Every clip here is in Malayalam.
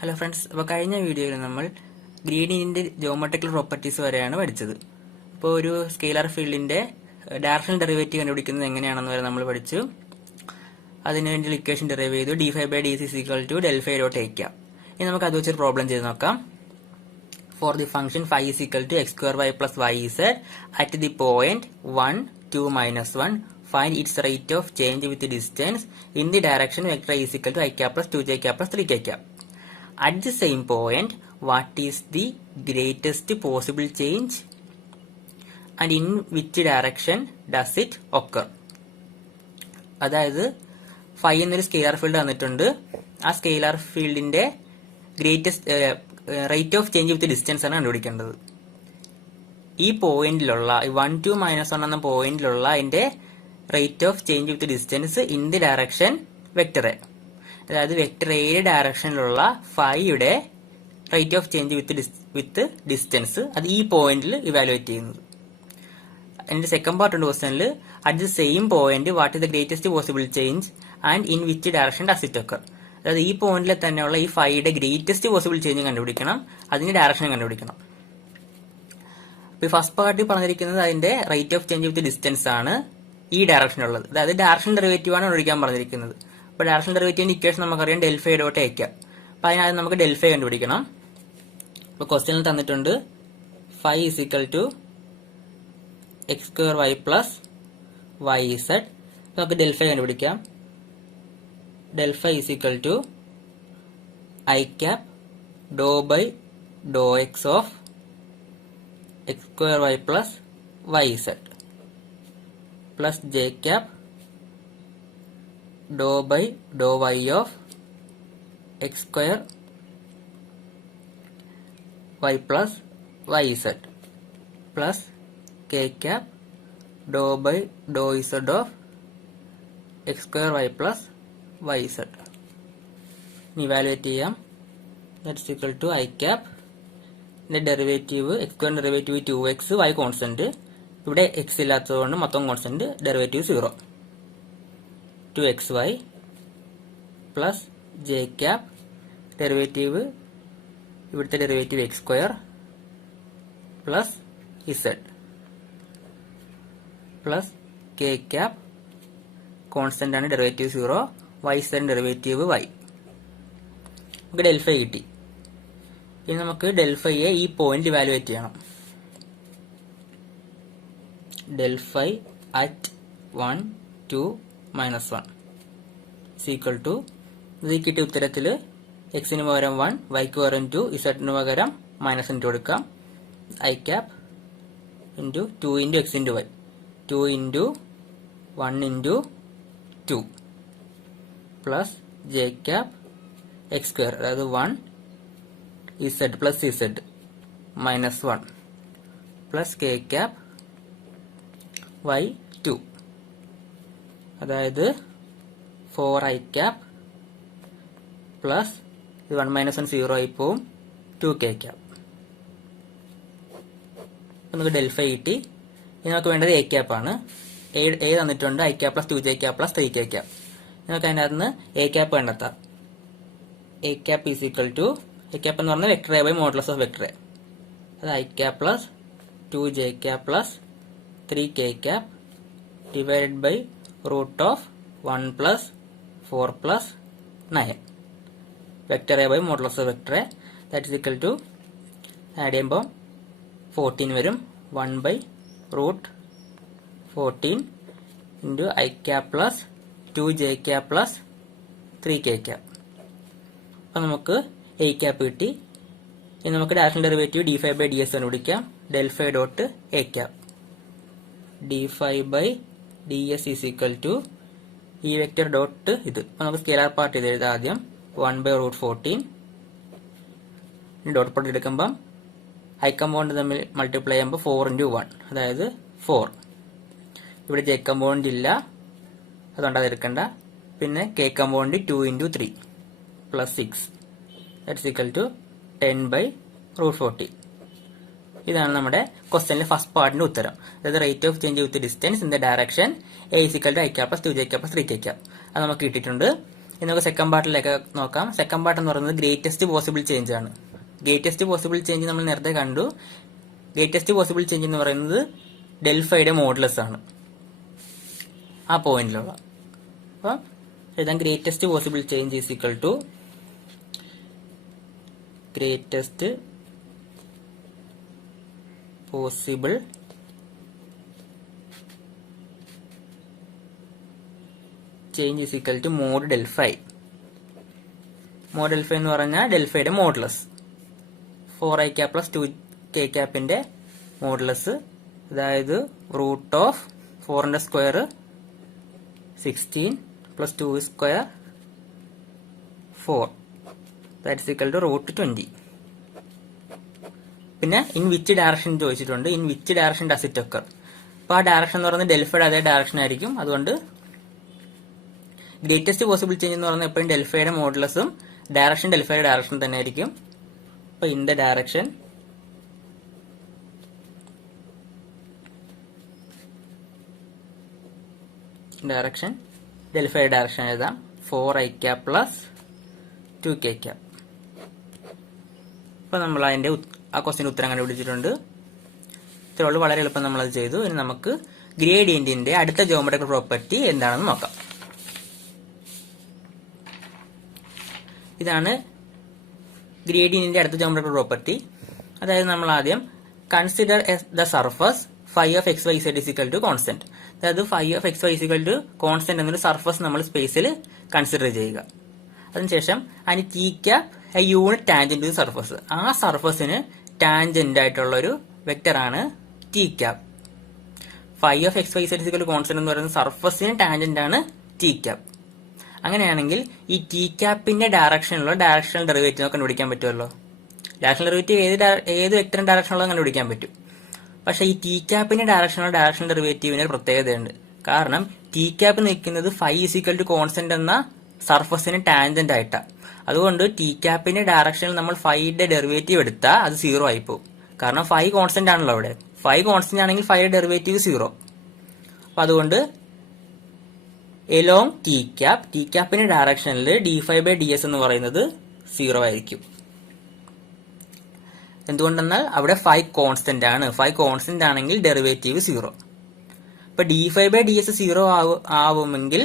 ഹലോ ഫ്രണ്ട്സ്, അപ്പോൾ കഴിഞ്ഞ വീഡിയോയിൽ നമ്മൾ ഗ്രേഡിയന്റിന്റെ ജോമെട്രിക്കൽ പ്രോപ്പർട്ടീസ് വരെയാണ് പഠിച്ചത്. ഇപ്പോൾ ഒരു സ്കെയിലർ ഫീൽഡിന്റെ ഡയറക്ഷണൽ ഡെറിവേറ്റീവ് കണ്ടുപിടിക്കുന്നത് എങ്ങനെയാണെന്ന് വരെ നമ്മൾ പഠിച്ചു. അതിനുവേണ്ടി ഇക്വേഷൻ ഡെറിവ് ചെയ്തു. d5/dc = del5 dot a cap. ഇനി നമുക്ക് അത് വെച്ചൊരു പ്രോബ്ലം ചെയ്ത് നോക്കാം. For the function phi is equal to x² y plus yz at the point 1, 2, -1, find its rate of change with the distance in the direction vector is equal to I cap plus 2j cap plus 3k cap. At the same point, what is the greatest possible change and in which direction does it occur? അതായത് phi എന്നൊരു സ്കെയിലർ ഫീൽഡ് തന്നിട്ടുണ്ട്. ആ സ്കെയിലർ ഫീൽഡിന്റെ greatest rate of change with distance ആണ് കണ്ടുപിടിക്കേണ്ടത്. ഈ പോയിന്റിലുള്ള 1, 2, -1 എന്ന പോയിന്റിലുള്ള അതിന്റെ rate of change with distance in the direction vector A, അതായത് വെക്ടർ എയുടെ ഡയറക്ഷനിലുള്ള ഫൈയുടെ rate of change with distance അത് ഈ പോയിന്റിൽ ഇവാലുവേറ്റ് ചെയ്യുന്നത്. അതിന്റെ സെക്കൻഡ് പാർട്ട് ഉണ്ട് ക്വസ്റ്റനിൽ. At the same point what is the greatest possible change and in which direction does it occur. അതായത് ഈ പോയിന്റിൽ തന്നെയുള്ള ഈ ഫൈയുടെ ഗ്രേറ്റസ്റ്റ് പോസിബിൾ ചേഞ്ച് കണ്ടുപിടിക്കണം, അതിന്റെ ഡയറക്ഷൻ കണ്ടുപിടിക്കണം. അപ്പൊ ഈ ഫസ്റ്റ് പാർട്ടിൽ പറഞ്ഞിരിക്കുന്നത് അതിന്റെ rate of change with distance ആണ് ഈ ഡയറക്ഷനുള്ളത്. അതായത് ഡയറക്ഷൻ ഡെറിവേറ്റീവ് ആണ് കണ്ടുപിടിക്കാൻ പറഞ്ഞിരിക്കുന്നത്. അപ്പൊ ഡയറക്ഷൻ ഡെറിവേറ്റീവിന്റെ ഇക്വേഷൻ നമുക്കറിയാം del5 dot a cap. അപ്പൊ അതിനകത്ത് നമുക്ക് del5 കണ്ടുപിടിക്കണം. അപ്പൊ ക്വസ്റ്റ്യനിൽ തന്നിട്ടുണ്ട് phi is equal to x² y plus yz. നമുക്ക് del5 കണ്ടുപിടിക്കാം. del5 is equal to I cap dou by dou x of x² y plus yz plus j cap dou by dou y of x² y plus yz plus k cap dou by dou z of x² y plus yz. Evaluate ചെയ്യാം. That's equal to I cap ന്റെ derivative x² derivative 2x, y constant. ഇവിടെ x ഇല്ലാത്തതുകൊണ്ട് മൊത്തം constant derivative 0. 2xy plus j cap derivative ഇവിടുത്തെ derivative x² plus z plus k cap constant ആണ് ഡെറിവേറ്റീവ് 0, yz ഡെറിവേറ്റീവ് y. നമുക്ക് del5 കിട്ടി. ഇനി നമുക്ക് del5യെ ഈ പോയിന്റ് ഇവാലുവേറ്റ് ചെയ്യണം. del5 at 1, 2, -1 is equal to ഇത് കിട്ടിയ ഉത്തരത്തിൽ എക്സിന് പകരം 1, വൈക്ക് പകരം 2, ഇസഡിന് പകരം -2 കൊടുക്കാം. I cap into 2 into x into y, 2 into 1 into 2 plus j cap x², അതായത് 1 z plus z -1 plus k cap y 2, അതായത് 4I cap plus 1 - 1 0 ആയി പോവും, 2k cap. നമുക്ക് del5 കിട്ടി. ഇനി നമുക്ക് വേണ്ടത് a cap ആണ്. a തന്നിട്ടുണ്ട് I cap plus 2j cap plus 3k cap. നമുക്ക് അതിനകത്ത് നിന്ന് a cap കണ്ടെത്താം. a cap is equal to a cap എന്ന് പറഞ്ഞാൽ vector a by modulus of vector a, അത് I cap plus 2j cap plus 3k cap divided by root of 1 plus 4 plus 9. Vector a by modulus of vector a, that is equal to add ചെയ്യുമ്പോൾ 14 വരും. 1 by root 14 into I cap plus 2j cap plus 3k cap. അപ്പോൾ നമുക്ക് a cap കിട്ടി. ഇനി നമുക്ക് ഡയറക്ഷണൽ ഡെറിവേറ്റീവ് d5/ds കണ്ടുപിടിക്കാം. del5 dot a cap. d5/ds is equal to ഈ വെക്ടർ ഡോട്ട് ഇത്. അപ്പോൾ നമുക്ക് സ്കെയിലർ പാർട്ട് ചെയ്ത് എഴുതാം. ആദ്യം 1 by root 14 ഡോട്ട് പ്രോഡക്റ്റ് എടുക്കുമ്പം I കമ്പൗണ്ട് തമ്മിൽ മൾട്ടിപ്ലൈ ചെയ്യുമ്പോൾ 4 into 1, അതായത് 4. ഇവിടെ j കമ്പൗണ്ട് ഇല്ല, അതുകൊണ്ട് അത് എടുക്കണ്ട. പിന്നെ k compound 2 into 3 plus 6, that's equal to 10 by root 14. ഇതാണ് നമ്മുടെ ക്വസ്റ്റ്യനിലെ ഫസ്റ്റ് പാർട്ടിന്റെ ഉത്തരം. അതായത് rate of change with distance in the direction a is equal to I cap plus 2j cap plus 3k cap. അത് നമുക്ക് കിട്ടിയിട്ടുണ്ട്. ഇനി നമുക്ക് സെക്കൻഡ് പാർട്ടിലേക്ക് നോക്കാം. സെക്കൻഡ് പാർട്ട് എന്ന് പറയുന്നത് ഗ്രേറ്റസ്റ്റ് പോസിബിൾ ചേഞ്ച് ആണ്. ഗ്രേറ്റസ്റ്റ് പോസിബിൾ ചേഞ്ച് നമ്മൾ നേരത്തെ കണ്ടു. ഗ്രേറ്റസ്റ്റ് പോസിബിൾ ചേഞ്ച് എന്ന് പറയുന്നത് ഡെൽഫയുടെ മോഡുലസ് ആണ് ആ പോയിന്റിലുള്ള. അപ്പം എഴുതാൻ greatest possible change is equal to greatest possible change is equal to mod del phi. Mod del phi എന്ന് പറഞ്ഞാൽ ഡെൽഫയുടെ modulus 4i cap plus 2k ക്യാപ്പിന്റെ മോഡുലസ്, അതായത് റൂട്ട് ഓഫ് 4ന്റെ square 16 plus 2 square 4 that's equal to root 20. പിന്നെ ഇൻ വിച്ച് ഡയറക്ഷൻ ചോദിച്ചിട്ടുണ്ട്. In which direction does it occur. അപ്പോൾ ആ ഡയറക്ഷൻ എന്ന് പറയുന്നത് ഡെൽഫയുടെ അതേ ഡയറക്ഷൻ ആയിരിക്കും. അതുകൊണ്ട് ഗ്രേറ്റസ്റ്റ് പോസിബിൾ ചേഞ്ച് എന്ന് പറയുന്നത് എപ്പോഴും ഡെൽഫയുടെ മോഡുലസും ഡയറക്ഷൻ ഡെൽഫയുടെ ഡയറക്ഷൻ തന്നെ ആയിരിക്കും. അപ്പോൾ ഇൻ ദ ഡയറക്ഷൻ ഡെൽഫയുടെ ഡയറക്ഷൻ എഴുതാം 4i cap plus 2k cap. അപ്പോൾ നമ്മൾ അതിന്റെ ആ ക്വസ്റ്റ്യൻ ഉത്തരം കണ്ടുപിടിച്ചിട്ടുണ്ട്. ഇത്രയുള്ളൂ, വളരെ എളുപ്പം നമ്മളത് ചെയ്തു. ഇനി നമുക്ക് ഗ്രേഡിയന്റിന്റെ അടുത്ത ജോമെട്രിക്കൽ പ്രോപ്പർട്ടി എന്താണെന്ന് നോക്കാം. ഇതാണ് ഗ്രേഡിയന്റിന്റെ അടുത്ത ജോമെട്രിക്കൽ പ്രോപ്പർട്ടി. അതായത് നമ്മൾ ആദ്യം consider the surface phi of x y z is equal to constant. അതായത് phi of x y is equal to constant എന്നൊരു സർഫസ് നമ്മൾ സ്പേസിൽ കൺസിഡർ ചെയ്യുക. അതിനുശേഷം അതിന് T cap a unit tangent to surface. ആ സർഫസിന് ടാൻജന്റ് ആയിട്ടുള്ള ഒരു വെക്ടർ ആണ് T cap. Phi of x y z is equal to constant എന്ന് പറയുന്ന സർഫസിന് ടാൻജന്റ് ആണ് ടി ക്യാപ്. അങ്ങനെയാണെങ്കിൽ ഈ ടി ക്യാപ്പിന്റെ ഡയറക്ഷനിലുള്ള ഡയറക്ഷണൽ ഡെറിവേറ്റീവ് കണ്ടുപിടിക്കാൻ പറ്റുമല്ലോ. ഡയറക്ഷണൽ ഡെറിവേറ്റീവ് ഏത് വെക്ടറിന്റെ ഡയറക്ഷനുള്ളത് കണ്ടുപിടിക്കാൻ പറ്റും. പക്ഷേ ഈ ടി ക്യാപ്പിന്റെ ഡയറക്ഷനുള്ള ഡയറക്ഷണൽ ഡെറിവേറ്റീവിന് ഒരു പ്രത്യേകതയുണ്ട്. കാരണം ടി ക്യാപ്പ് നിൽക്കുന്നത് phi is equal to constant എന്ന സർഫസിന് ടാൻജന്റ് ആയിട്ടാണ്. അതുകൊണ്ട് ടി ക്യാപ്പിന്റെ ഡയറക്ഷനിൽ നമ്മൾ ഫൈയുടെ ഡെറിവേറ്റീവ് എടുത്താൽ അത് 0 ആയി പോകും. കാരണം ഫൈ കോൺസ്റ്റന്റ് ആണല്ലോ അവിടെ. ഫൈ കോൺസ്റ്റന്റ് ആണെങ്കിൽ ഫൈയുടെ ഡെറിവേറ്റീവ് 0. അപ്പൊ അതുകൊണ്ട് എലോങ് ടി ക്യാപ്പിന്റെ ഡയറക്ഷനിൽ d5/ds എന്ന് പറയുന്നത് 0 ആയിരിക്കും. എന്തുകൊണ്ടെന്നാൽ അവിടെ ഫൈ കോൺസ്റ്റന്റ് ആണ്. ഫൈ കോൺസ്റ്റന്റ് ആണെങ്കിൽ ഡെറിവേറ്റീവ് 0. ഇപ്പൊ d5/ds 0 ആവുമെങ്കിൽ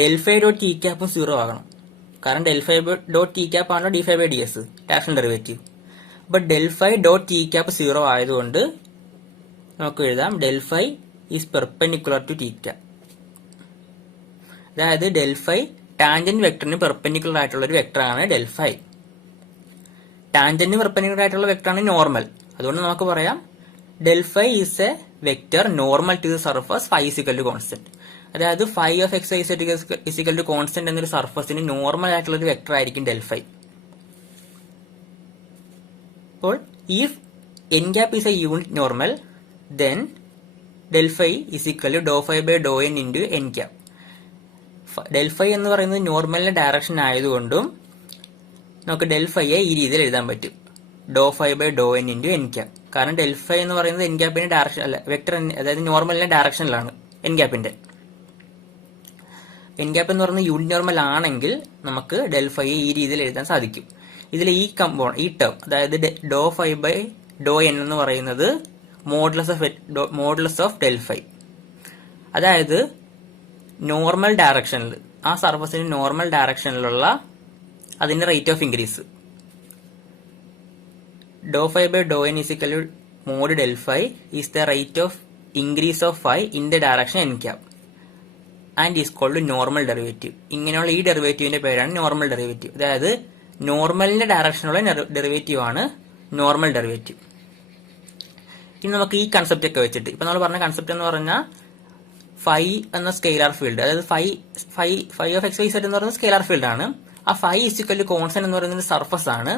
ഡെൽഫൈ ഡോട്ട് ടി ക്യാപ്പും 0 ആകണം. കാരണം ഡെൽഫൈ ഡോട്ട് ടി ക്യാപ്പ് ആണല്ലോ d5/ds ഡയറക്ഷണൽ ഡെറിവേറ്റീവ്. അപ്പൊ ഡെൽഫൈ ഡോട്ട് ടി ക്യാപ്പ് 0 ആയതുകൊണ്ട് നമുക്ക് എഴുതാം del phi is perpendicular to T cap. അതായത് ഡെൽഫൈ ടാൻജന്റ് വെക്ടറിന് പെർപെൻഡിക്കുലർ ആയിട്ടുള്ള ഒരു വെക്ടറാണ് ഡെൽഫൈ. ടാൻജന്റിന് പെർപെൻഡിക്കുലർ ആയിട്ടുള്ള വെക്ടറാണ് നോർമൽ. അതുകൊണ്ട് നമുക്ക് പറയാം del phi is a vector normal to the surface phi is equal to constant. അതായത് phi of x y z is equal to constant എന്നൊരു സർഫസിന് നോർമൽ ആയിട്ടുള്ള ഒരു വെക്ടർ ആയിരിക്കും ഡെൽഫൈ. അപ്പോൾ if n cap is a unit normal then del phi is equal to ∂φ/∂n into n cap. Del phi എന്ന് പറയുന്നത് നോർമലിന്റെ ഡയറക്ഷൻ ആയതുകൊണ്ടും നമുക്ക് ഡെൽഫൈയെ ഈ രീതിയിൽ എഴുതാൻ പറ്റും ∂φ/∂n ഇൻറ്റു എൻ ക്യാപ്പ്. കാരണം ഡെൽഫൈ എന്ന് പറയുന്നത് എൻ ക്യാപ്പിന്റെ ഡയറക്ഷൻ അല്ല, വെക്ടർ അതായത് നോർമലിന്റെ ഡയറക്ഷനിലാണ് എൻ ക്യാപ്പിന്റെ. എൻ ക്യാപ്പ് എന്ന് പറയുന്നത് യൂണിറ്റ് നോർമൽ ആണെങ്കിൽ നമുക്ക് ഡെൽഫൈയെ ഈ രീതിയിൽ എഴുതാൻ സാധിക്കും. ഇതിൽ ഈ ടേം അതായത് ∂φ/∂n എന്ന് പറയുന്നത് മോഡുലസ് ഓഫ് ഡെൽഫൈ. അതായത് നോർമൽ ഡയറക്ഷനിൽ ആ സർഫസിന് നോർമൽ ഡയറക്ഷനിലുള്ള അതിന്റെ rate of increase ∂φ/∂n is equal to mod ∇φ is the rate of increase of phi in the direction n cap and is called normal derivative. ഇങ്ങനെയുള്ള ഈ ഡെറിവേറ്റീവിന്റെ പേരാണ് നോർമൽ ഡെറിവേറ്റീവ്. അതായത് നോർമലിന്റെ ഡയറക്ഷനുള്ള ഡെറിവേറ്റീവ് ആണ് നോർമൽ ഡെറിവേറ്റീവ്. ഇനി നമുക്ക് ഈ കൺസെപ്റ്റ് ഒക്കെ വെച്ചിട്ട് ഇപ്പൊ നമ്മൾ പറഞ്ഞ കൺസെപ്റ്റ് എന്ന് പറഞ്ഞാൽ ഫൈ എന്ന സ്കെയിലാർ ഫീൽഡ്, അതായത് phi of x y z എന്ന് പറയുന്നത് സ്കെയിലാർ ഫീൽഡ് ആണ്. ആ phi is equal to constant എന്ന് പറയുന്നത് സർഫസ് ആണ്.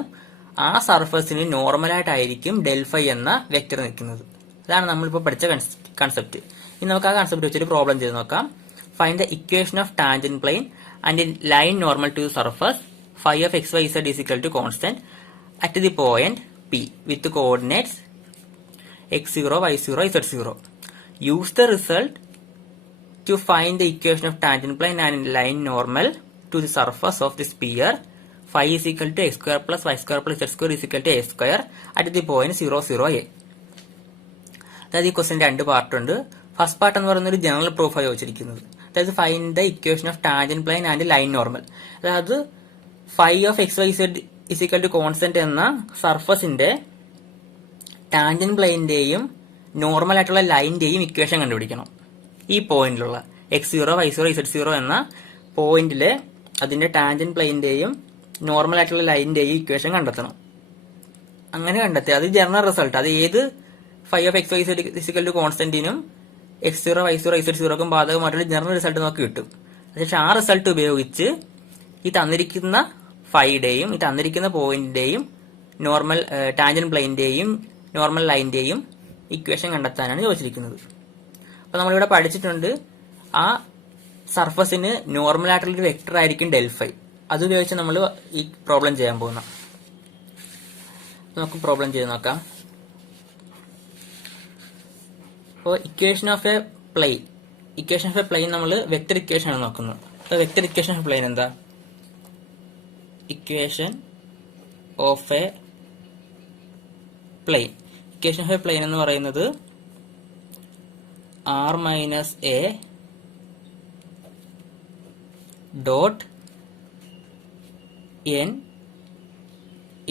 ആ സർഫസിന് നോർമലായിട്ടായിരിക്കും ഡെൽഫൈ എന്ന വെക്ടർ നിൽക്കുന്നത്. അതാണ് നമ്മളിപ്പോൾ പഠിച്ച കൺസെപ്റ്റ്. ഇനി നമുക്ക് ആ കൺസെപ്റ്റ് വെച്ചൊരു പ്രോബ്ലം ചെയ്ത് നോക്കാം. Find the equation of tangent plane and line normal to surface phi of x y z is equal to constant at the point P with coordinates x0, y0, z0. Use the result to find the equation of tangent plane and line normal to the surface of the sphere phi is equal to x square plus y square plus z square is equal to a square at the point 0, 0, a. അതായത് ഈ ക്വസ്റ്റ്യൻ രണ്ട് പാർട്ട് ഉണ്ട്. ഫസ്റ്റ് പാർട്ട് എന്ന് പറയുന്ന ഒരു ജനറൽ പ്രൂഫാണ് ചോദിച്ചിരിക്കുന്നത്. അതായത് find the equation of tangent plane and line normal. അതായത് phi of x y z is equal to constant എന്ന സർഫസിന്റെ ടാൻജന്റ് പ്ലെയിന്റെയും നോർമൽ ആയിട്ടുള്ള ലൈനിന്റെയും ഇക്വേഷൻ കണ്ടുപിടിക്കണം. ഈ പോയിന്റിലുള്ള x0, y0, z0 എന്ന പോയിന്റിലെ അതിന്റെ ടാൻജന്റ് പ്ലെയിന്റെയും നോർമൽ ആയിട്ടുള്ള ലൈനിന്റെയും ഇക്വേഷൻ കണ്ടെത്തണം. അങ്ങനെ കണ്ടെത്തി അത് ജനറൽ റിസൾട്ട്. അത് ഏത് phi of x y z is equal to കോൺസ്റ്റന്റിനും x0, y0, z0ക്കും ബാധകമായിട്ടുള്ള ജനറൽ റിസൾട്ട് നമുക്ക് കിട്ടും. അതിനുശേഷം ആ റിസൾട്ട് ഉപയോഗിച്ച് ഈ തന്നിരിക്കുന്ന ഫൈയുടെയും ഈ തന്നിരിക്കുന്ന പോയിന്റിന്റെയും നോർമൽ ടാൻജന്റ് പ്ലെയിന്റെയും നോർമൽ ലൈനിന്റെയും ഇക്വേഷൻ കണ്ടെത്താനാണ് ചോദിച്ചിരിക്കുന്നത്. അപ്പൊ നമ്മളിവിടെ പഠിച്ചിട്ടുണ്ട് ആ സർഫസിന് നോർമൽ ആയിട്ടുള്ളൊരു വെക്ടർ ആയിരിക്കും ഡെൽഫൈ. അത് ഉപയോഗിച്ച് നമ്മൾ ഈ പ്രോബ്ലം ചെയ്യാൻ പോകുന്ന. നമുക്ക് പ്രോബ്ലം ചെയ്ത് നോക്കാം. അപ്പോൾ ഇക്വേഷൻ ഓഫ് എ പ്ലെയിൻ നമ്മൾ വെക്ടർ ഇക്വേഷൻ ആണ് നോക്കുന്നത്. അപ്പോൾ വെക്ടർ ഇക്വേഷൻ ഓഫ് പ്ലെയിൻ എന്താ? ഇക്വേഷൻ ഓഫ് എ പ്ലെയിൻ എന്ന് പറയുന്നത് r minus a dot n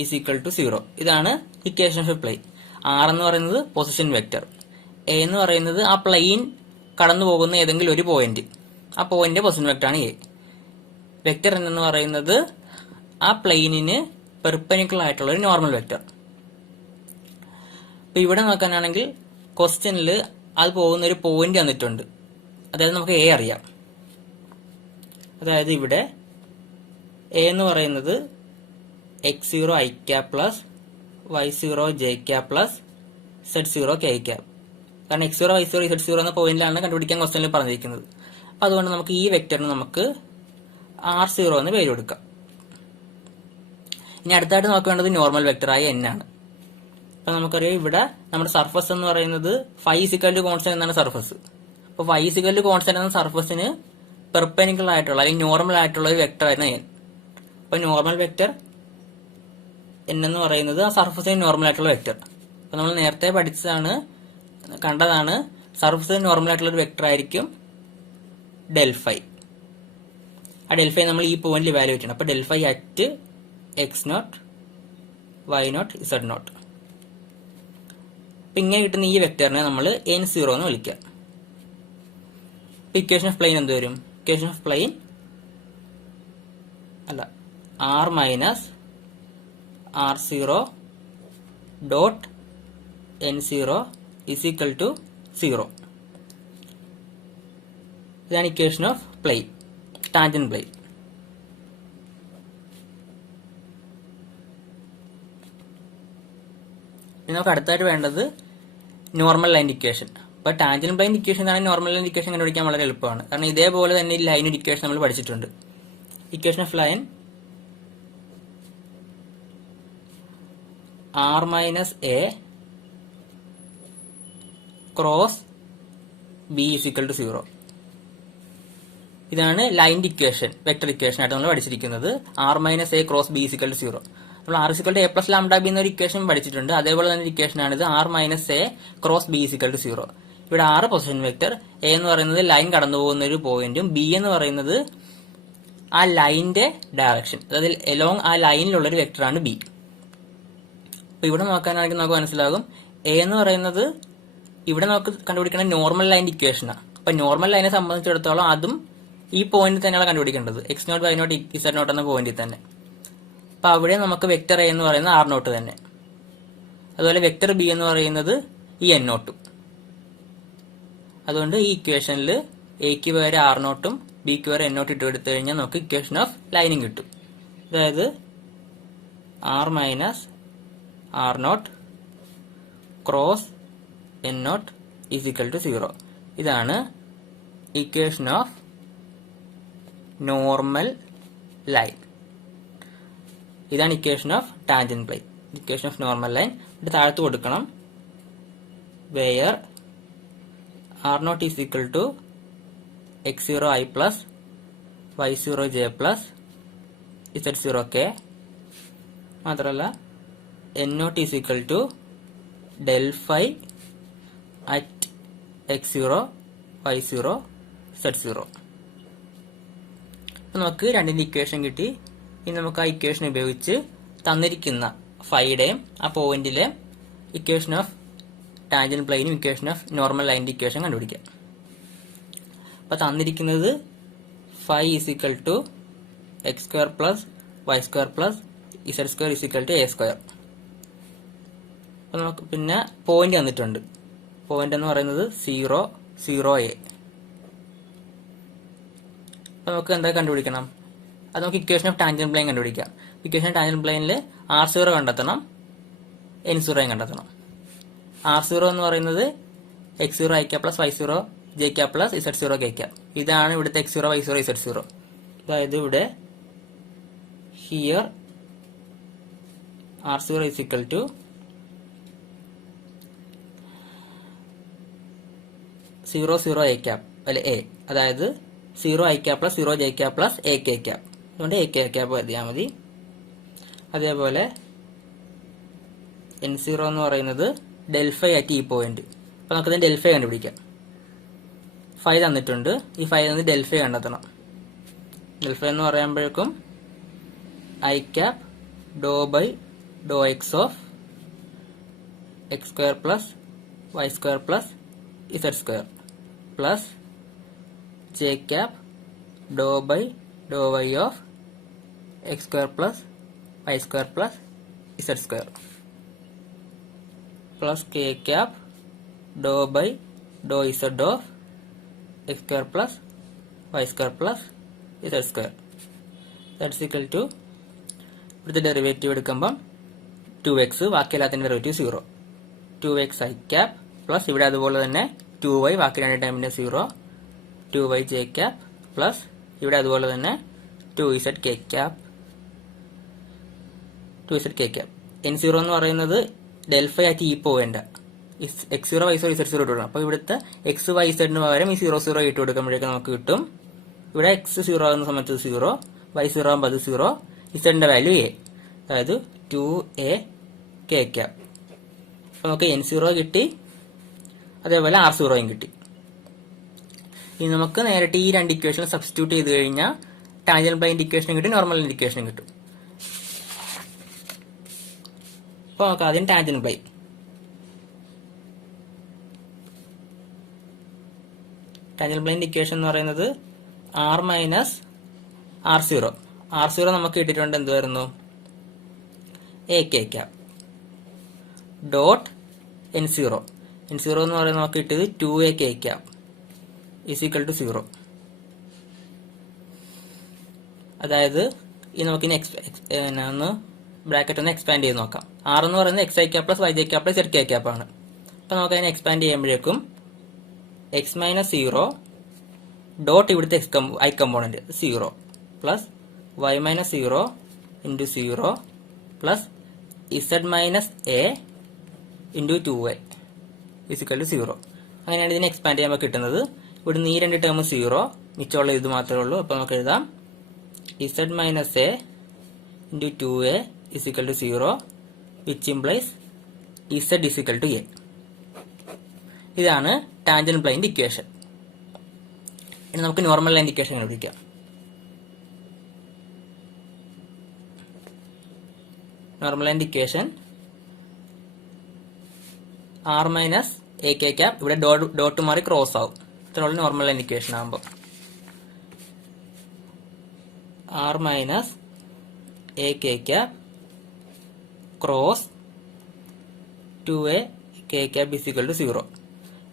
is equal to 0. ഇതാണ് equation of a plane. r എന്ന് പറയുന്നത് പൊസിഷൻ വെക്ടർ, a എന്ന് പറയുന്നത് ആ പ്ലെയിൻ കടന്നു പോകുന്ന ഏതെങ്കിലും ഒരു പോയിന്റ്, ആ പോയിന്റിന്റെ പൊസിഷൻ വെക്ടർ ആണ് a. വെക്ടർ n എന്ന് പറയുന്നത് ആ പ്ലെയിനിന് പെർപെൻഡിക്കുലർ ആയിട്ടുള്ള ഒരു നോർമൽ വെക്ടർ. ഇപ്പൊ ഇവിടെ നോക്കാനാണെങ്കിൽ ക്വസ്റ്റ്യനിൽ അത് പോകുന്ന ഒരു പോയിന്റ് തന്നിട്ടുണ്ട്. അതായത് നമുക്ക് എ അറിയാം. അതായത് ഇവിടെ എ എന്ന് പറയുന്നത് x0 i cap plus y0 j cap plus z0 k cap. കാരണം x0, y0, z0 എന്ന പോയിന്റിലാണ് കണ്ടുപിടിക്കാൻ ക്വസ്റ്റ്യനിൽ പറഞ്ഞിരിക്കുന്നത്. അപ്പൊ അതുകൊണ്ട് നമുക്ക് ഈ വെക്ടറിന് നമുക്ക് r0 എന്ന് പേര് കൊടുക്കാം. ഇനി അടുത്തായിട്ട് നോക്കേണ്ടത് നോർമൽ വെക്ടറായ n ആണ്. അപ്പൊ നമുക്കറിയാം ഇവിടെ നമ്മുടെ സർഫസ് എന്ന് പറയുന്നത് ഫൈ ഇസിക്കൽ ടു കോൺസ്റ്റന്റ് എന്നാണ് സർഫസ്. അപ്പൊ ഫൈ ഇസിക്കൽ ടു കോൺസ്റ്റന്റ് എന്ന സർഫസിന് പെർപെൻഡിക്കുലർ ആയിട്ടുള്ള അല്ലെങ്കിൽ നോർമൽ ആയിട്ടുള്ള ഒരു വെക്ടർ ആയിരുന്നു n. അപ്പൊ നോർമൽ വെക്ടർ n എന്ന് പറയുന്നത് ആ സർഫസിന് നോർമൽ ആയിട്ടുള്ള വെക്ടർ. അപ്പൊ നമ്മൾ നേരത്തെ കണ്ടതാണ് സർഫസിന് നോർമൽ ആയിട്ടുള്ള ഒരു വെക്ടർ ആയിരിക്കും ഡെൽഫൈ. ആ ഡെൽഫൈ നമ്മൾ ഈ പോയിന്റിൽ വാല്യൂവേറ്റ് ചെയ്യണം. അപ്പൊ ഡെൽഫൈ അറ്റ് x0, y0, z0. അപ്പൊ ഇങ്ങനെ കിട്ടുന്ന ഈ വെക്ടറിനെ നമ്മൾ n0 എന്ന് വിളിക്കാം. ഇക്വേഷൻ ഓഫ് പ്ലെയിൻ എന്ത് വരും? Equation of plane r minus r0 dot n0 is equal to 0. ഇതാണ് equation of plane, tangent plane. ഇനി നമുക്ക് അടുത്തായിട്ട് വേണ്ടത് നോർമൽ ലൈൻ ഇക്വേഷൻ. അപ്പൊ ടാൻജന്റ് പ്ലെയിൻ ഇക്വേഷൻ ആണെങ്കിൽ നോർമൽ ലൈൻ ഇക്വേഷൻ കണ്ടുപിടിക്കാൻ വളരെ എളുപ്പമാണ്. കാരണം ഇതേപോലെ തന്നെ ഈ ലൈൻ ഇക്വേഷൻ നമ്മൾ പഠിച്ചിട്ടുണ്ട്. Equation of line r minus A cross b is equal to 0. ഇതാണ് ലൈൻ ഇക്വേഷൻ, വെക്ടർ ഇക്വേഷൻ ആയിട്ട് നമ്മൾ പഠിച്ചിരിക്കുന്നത്. r minus A cross b is equal to 0. നമ്മൾ r is equal to a plus lambda b എന്നൊരു ഇക്വേഷൻ പഠിച്ചിട്ടുണ്ട്. അതേപോലെ തന്നെ ഇക്വേഷൻ ആണിത്, r minus A cross b is equal to 0. ഇവിടെ r പൊസിഷൻ വെക്ടർ, a എന്ന് പറയുന്നത് ലൈൻ കടന്നു പോകുന്ന ഒരു പോയിന്റും b എന്ന് പറയുന്നത് ആ ലൈനിന്റെ ഡയറക്ഷൻ, അതായത് എലോങ് ആ ലൈനിലുള്ള ഒരു വെക്ടറാണ് b. അപ്പൊ ഇവിടെ നോക്കാനാണെങ്കിൽ നമുക്ക് മനസ്സിലാകും a എന്ന് പറയുന്നത് ഇവിടെ നമുക്ക് കണ്ടുപിടിക്കുന്ന നോർമൽ ലൈൻ ഇക്വേഷനാണ്. അപ്പൊ നോർമൽ ലൈനെ സംബന്ധിച്ചിടത്തോളം അതും ഈ പോയിന്റിൽ തന്നെയാണ് കണ്ടുപിടിക്കേണ്ടത്, x0, y0, z0 എന്ന പോയിന്റിൽ തന്നെ. അപ്പൊ അവിടെ നമുക്ക് വെക്ടർ എ എന്ന് പറയുന്നത് r0 തന്നെ. അതുപോലെ വെക്ടർ ബി എന്ന് പറയുന്നത് ഈ n0. അതുകൊണ്ട് ഈ ഇക്വേഷനിൽ എക്ക് പകരം r0ഉം ബിക്ക് പകരം n0 ഇട്ട് എടുത്തു കഴിഞ്ഞാൽ നമുക്ക് ഇക്വേഷൻ ഓഫ് ലൈനിങ് കിട്ടും. അതായത് r minus r0 cross n0 is equal to 0. ഇതാണ് ഇക്വേഷൻ ഓഫ് നോർമൽ ലൈൻ. ഇതാണ് equation of tangent plane, equation of normal line. ഇത് താഴത്ത് കൊടുക്കണം, where r0 is equal to x0 i plus y0 j plus z0 k. മാത്രമല്ല n0 is equal to del phi at x0 y0 z0. അപ്പോൾ നമുക്ക് രണ്ടിൻ്റെ ഇക്വേഷൻ കിട്ടി. ഇനി നമുക്ക് ആ ഇക്വേഷൻ ഉപയോഗിച്ച് തന്നിരിക്കുന്ന ഫൈയുടെയും ആ പോയിന്റിലെ ഇക്വേഷൻ ഓഫ് ടാൻജന്റ് പ്ലെയിനും ഇക്വേഷൻ ഓഫ് നോർമൽ ലൈനിന്റെ ഇക്വേഷൻ കണ്ടുപിടിക്കാം. അപ്പോൾ തന്നിരിക്കുന്നത് phi is equal to x square plus y square plus z square is equal to a square. അപ്പോൾ നമുക്ക് പിന്നെ പോയിന്റ് തന്നിട്ടുണ്ട്. പോയിന്റ് എന്ന് പറയുന്നത് 0 0 a. അപ്പോൾ നമുക്ക് എന്താ കണ്ടുപിടിക്കണം? അത് നമുക്ക് ഇക്വേഷൻ ഓഫ് ടാൻജന്റ് പ്ലെയിൻ കണ്ടുപിടിക്കാം. ഇക്വേഷൻ ഓഫ് ടാൻജന്റ് പ്ലെയിനിൽ r0 കണ്ടെത്തണം, n0 കണ്ടെത്തണം. r0 എന്ന് പറയുന്നത് x0 i k plus y0 j k plus z0 k k. ഇതാണ് ഇവിടുത്തെ x0 y0 z0. അതായത് ഇവിടെ here r0 is equal to 0 0 a cap അല്ലെ a, അതായത് 0 i k plus 0 j k plus a k cap. അതുകൊണ്ട് a k cap എഴുതിയാൽ മതി. അതേപോലെ n0 എന്ന് പറയുന്നത് ഡെൽ ഫൈ ആറ്റ് ഈ പോയിന്റ്. അപ്പോൾ നമുക്കതിന് ഡെൽ ഫൈ കണ്ടുപിടിക്കാം. ഫൈ തന്നിട്ടുണ്ട്. ഈ ഫൈ നിന്ന് ഡെൽ ഫൈ കണ്ടെത്തണം. ഡെൽ ഫൈ എന്ന് പറയുമ്പോഴേക്കും i cap doh by doh x of x square plus y square plus z square plus j cap doh by doh y of x square plus y square plus z square plus k cap doh by doh z of x square plus y square plus z square. That's equal to ഇവിടുത്തെ ഡെറിവേറ്റീവ് എടുക്കുമ്പം 2x, ബാക്കി എല്ലാത്തിൻ്റെ derivative 0. 2x i cap plus ഇവിടെ അതുപോലെ തന്നെ 2y, ബാക്കി രണ്ട് ടൈമിൻ്റെ 0. 2y j ക്യാപ് പ്ലസ് ഇവിടെ അതുപോലെ തന്നെ 2z k cap. 2z k cap. n0 എന്ന് പറയുന്നത് ഡെൽ ഫൈ ആയിട്ട് ഈ പോയിന്റ് x0 y0 z0 ഇട്ട് കൊടുക്കണം. അപ്പോൾ ഇവിടുത്തെ x y z ന് പകരം ഈ 0 0 ഇട്ട് കൊടുക്കുമ്പോഴേക്കും നമുക്ക് കിട്ടും. ഇവിടെ x 0 ആകുന്ന സമയത്ത് 0, y 0 ആകുമ്പോൾ അത് 0, z ന്റെ വാല്യൂ a, അതായത് 2a k ക്യാപ്. അപ്പോൾ നമുക്ക് n0 കിട്ടി, അതേപോലെ r0യും കിട്ടി. ഇനി നമുക്ക് നേരിട്ട് ഈ രണ്ട് ഇക്വേഷൻ സബ്സ്റ്റിറ്റ്യൂട്ട് ചെയ്ത് കഴിഞ്ഞാൽ ടാൻജന്റ് പ്ലെയിൻ ഇക്വേഷൻ കിട്ടും, നോർമൽ ഇക്വേഷൻ കിട്ടും. അപ്പോൾ നമുക്ക് ആദ്യം tangent plane. Tangent plane equation എന്ന് പറയുന്നത് r മൈനസ് r0. r0 നമുക്ക് കിട്ടിയിട്ടുണ്ട് എന്തുവായിരുന്നു? A k cap dot n0. n0 എന്ന് പറയുന്നത് നമുക്ക് കിട്ടിയത് 2a k cap is equal to 0. അതായത് ഈ നമുക്കിനി ഒന്ന് ബ്രാക്കറ്റ് ഒന്ന് എക്സ്പാൻഡ് ചെയ്ത് നോക്കാം. r എന്ന് പറയുന്നത് x i cap plus y j cap plus z k cap ആണ്. അപ്പോൾ നമുക്ക് അതിനെ എക്സ്പാൻഡ് ചെയ്യുമ്പോഴേക്കും x മൈനസ് 0 ഡോട്ട് ഇവിടുത്തെ i component 0 plus y minus 0 into 0 plus z minus a into 2y is equal to 0. അങ്ങനെയാണ് ഇതിനെ എക്സ്പാൻഡ് ചെയ്യുമ്പോൾ കിട്ടുന്നത്. ഇവിടുന്ന് ഈ രണ്ട് ടേം 0, മിച്ചമുള്ള ഇത് മാത്രമേ ഉള്ളൂ. അപ്പോൾ നമുക്ക് എഴുതാം z minus a into 2a is equal to 0, which implies z is equal to a. ഇതാണ് ടാൻജന്റ് പ്ലെയിൻ ഇക്വേഷൻ. ഇനി നമുക്ക് നോർമൽ ലൈൻ ഇക്വേഷൻ കണ്ടുപിടിക്കാം. Normal line equation r minus a k cap, ഇവിടെ ഡോട്ട് മാറി ക്രോസ് ആവും. ഇത്രയുള്ള നോർമൽ ലൈൻ ഇക്വേഷൻ ആകുമ്പോൾ r minus a k cap cross 2a k cap is equal to 0.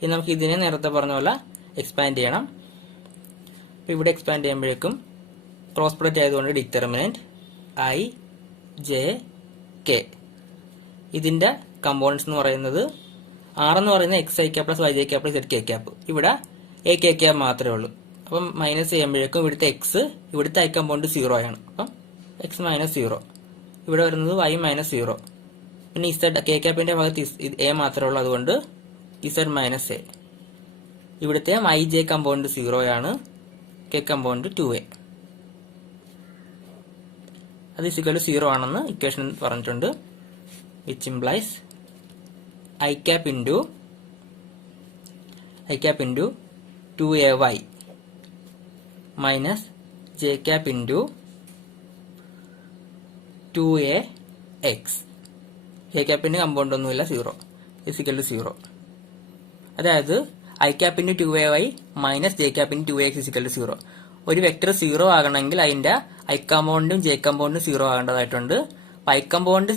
ഇനി നമുക്ക് ഇതിനെ നേരത്തെ പറഞ്ഞ പോലെ എക്സ്പാൻഡ് ചെയ്യണം. അപ്പോൾ ഇവിടെ എക്സ്പാൻഡ് ചെയ്യുമ്പോഴേക്കും ക്രോസ് പ്രൊഡക്റ്റ് ആയതുകൊണ്ട് ഡിറ്റർമിനന്റ് i j k. ഇതിന്റെ കമ്പോണൻസ് എന്ന് പറയുന്നത് r എന്ന് പറയുന്നത് x i cap plus y j cap plus z k cap. ഇവിടെ a k ക്യാപ് മാത്രമേ ഉള്ളൂ. അപ്പം മൈനസ് ചെയ്യുമ്പോഴേക്കും ഇവിടുത്തെ x, ഇവിടുത്തെ i കമ്പോണന്റ് 0 ആണ്. അപ്പം x മൈനസ് 0, ഇവിടെ വരുന്നത് y മൈനസ് 0. പിന്നെ z k ക്യാപ്പിന്റെ ഭാഗത്ത് a മാത്രമേ ഉള്ളൂ, അതുകൊണ്ട് z മൈനസ് a. ഇവിടുത്തെ i j കമ്പോണന്റ് 0 ആണ്, k കമ്പോണന്റ് 2a. അത് ഇസിക്കൽ ടു 0 ആണെന്ന് ഇക്വേഷൻ പറഞ്ഞിട്ടുണ്ട്. Which implies I cap into 2ay minus j cap into 2ax. j capന്റെ കമ്പൗണ്ട് ഒന്നുമില്ല, 0 ഇസിക്കൽ ടു 0. അതായത് I cap into 2ay minus j cap into 2ax is equal to 0. ഒരു വെക്ടർ 0 ആകണമെങ്കിൽ അതിന്റെ I കമ്പൗണ്ടും j കമ്പൗണ്ടും 0 ആകേണ്ടതായിട്ടുണ്ട്. I കമ്പൗണ്ട്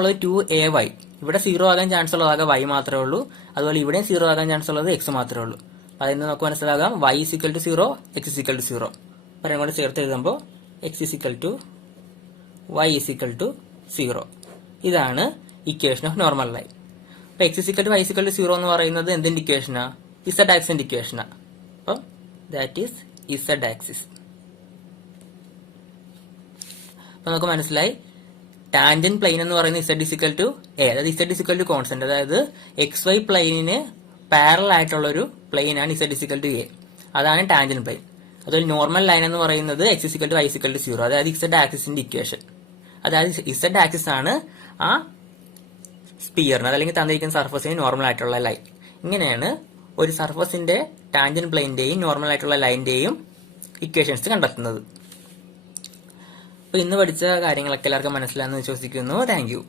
ഉള്ളത് 2ay. ഇവിടെ 0 ആകാൻ ചാൻസ് ഉള്ളത് y മാത്രമേ ഉള്ളൂ. അതുപോലെ ഇവിടെയും 0 ആകാൻ ചാൻസ് ഉള്ളത് x മാത്രമേ ഉള്ളൂ. അതിൽ നിന്ന് നമുക്ക് മനസ്സിലാകാം y is equal to 0, x is equal to 0. അപ്പോൾ കൂടെ ചേർത്ത് എഴുതുമ്പോൾ x is equal to y is equal to 0. ഇതാണ് ഇക്വേഷൻ ഓഫ് നോർമൽ ലൈൻ. അപ്പോൾ x is equal to y is equal to 0 എന്ന് പറയുന്നത് എന്തിന്റെ ഇക്വേഷനാ? z ആക്സിന്റെ ഇക്വേഷനാ. അപ്പം ദാറ്റ് ഈസ് z ആക്സിസ്. അപ്പൊ നമുക്ക് മനസ്സിലായി ടാൻജന്റ് പ്ലെയിൻ എന്ന് പറയുന്നത് z ഇസിക്കൽ ടു a, അതായത് z ഇസിക്കൽ ടു കോൺസ്റ്റന്റ്, അതായത് XY പ്ലെയിനിന് പാരലൽ ആയിട്ടുള്ള ഒരു പ്ലെയിൻ ആണ് z ഇസിക്കൽ ടു a. അതാണ് ടാൻജന്റ് പ്ലെയിൻ. അതുപോലെ നോർമൽ ലൈൻ എന്ന് പറയുന്നത് x is equal to y is equal to 0, അതായത് z ആക്സിസിന്റെ ഇക്വേഷൻ. അതായത് z ആക്സിസ് ആണ് ആ സ്പിയറിന് അല്ലെങ്കിൽ തന്നിരിക്കുന്ന സർഫസിന് നോർമൽ ആയിട്ടുള്ള ലൈൻ. ഇങ്ങനെയാണ് ഒരു സർഫസിന്റെ ടാൻജന്റ് പ്ലെയിന്റെയും നോർമൽ ആയിട്ടുള്ള ലൈന്റെയും ഇക്വേഷൻസ് കണ്ടെത്തുന്നത്. അപ്പൊ ഇന്ന് പഠിച്ച കാര്യങ്ങളൊക്കെ എല്ലാവർക്കും മനസ്സിലായെന്ന് വിശ്വസിക്കുന്നു. Thank you.